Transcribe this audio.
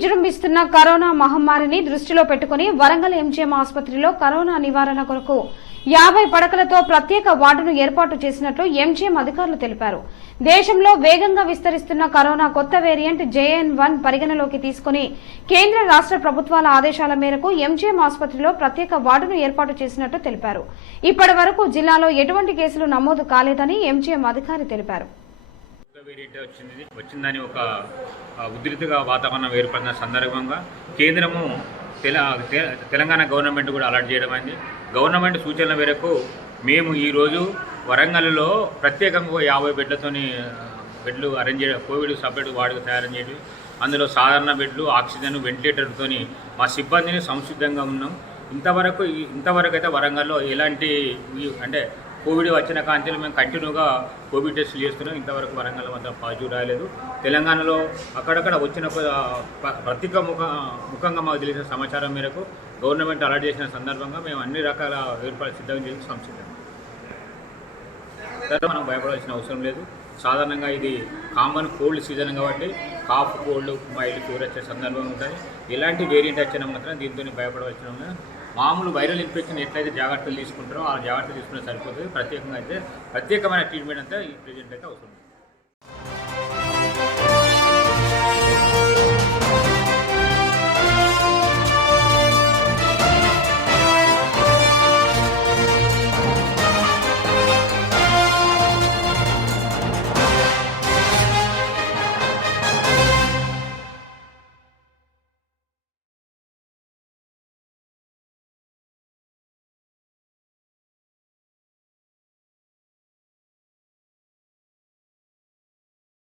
విజృంభిస్తున్న కరోనా మహమ్మారిని దృష్టిలో పెట్టుకుని వరంగల్ ఎంజీఎం ఆసుపత్రిలో కరోనా నివారణ కొరకు 50 పడకలతో ప్రత్యేక వార్డును ఏర్పాటు చేసినట్లు ఎంజీఎం అధికారులు తెలిపారు. దేశంలో వేగంగా విస్తరిస్తున్న కరోనా కొత్త వేరియంట్ JN1 పరిగణలోకి తీసుకుని కేంద్ర రాష్ట్ర ప్రభుత్వాల ఆదేశాల మేరకు ఎంజీఎం ఆసుపత్రిలో ప్రత్యేక వార్డును ఏర్పాటు చేసినట్లు తెలిపారు. ఇప్పటి వరకు జిల్లాలో ఎటువంటి కేసులు నమోదు కాలేదని ఎంజీఎం అధికారి తెలిపారు. వచ్చిందని ఒక ఉధృతిగా వాతావరణం ఏర్పడిన సందర్భంగా కేంద్రము తెలంగాణ గవర్నమెంట్ కూడా అలర్ట్ చేయడం అయింది. గవర్నమెంట్ సూచనల మేరకు మేము ఈరోజు వరంగల్లో ప్రత్యేకంగా 50 బెడ్లు అరేంజ్ చేయడం, కోవిడ్ సపరేట్ వార్డుకు తయారు చేయడం, అందులో సాధారణ బెడ్లు, ఆక్సిజన్, వెంటిలేటర్తో మా సిబ్బందిని సంసిద్ధంగా ఉన్నాం. ఇంతవరకు అయితే వరంగల్లో ఎలాంటి అంటే కోవిడ్ వచ్చిన కాంతిలో మేము కంటిన్యూగా కోవిడ్ టెస్టులు చేస్తున్నాం. ఇంతవరకు వరంగల్ మాత్రం పాజిటివ్ రాలేదు. తెలంగాణలో అక్కడక్కడ వచ్చిన ముఖంగా మాకు తెలిసిన సమాచారం మేరకు గవర్నమెంట్ అలర్ట్ చేసిన సందర్భంగా మేము అన్ని రకాల ఏర్పాట్లు సిద్ధం చేసి సంసిద్ధం. మనం భయపడాల్సిన అవసరం లేదు. సాధారణంగా ఇది కామన్ కోల్డ్ సీజన్ కాబట్టి కాఫ్, కోల్డ్, మైల్డ్ ఫీవర్ వచ్చే సందర్భం ఉంటుంది. ఎలాంటి వేరియంట్ వచ్చినా మాత్రం దీంతో భయపడవలసిన మామూలు వైరల్ ఇన్ఫెక్షన్ ఎట్లయితే జాగ్రత్తలు తీసుకుంటారో ఆ జాగ్రత్తలు తీసుకుంటే సరిపోతుంది. ప్రత్యేకమైన ట్రీట్మెంట్ అంతా ఈ ప్రెజెంట్ అయితే అవసరం.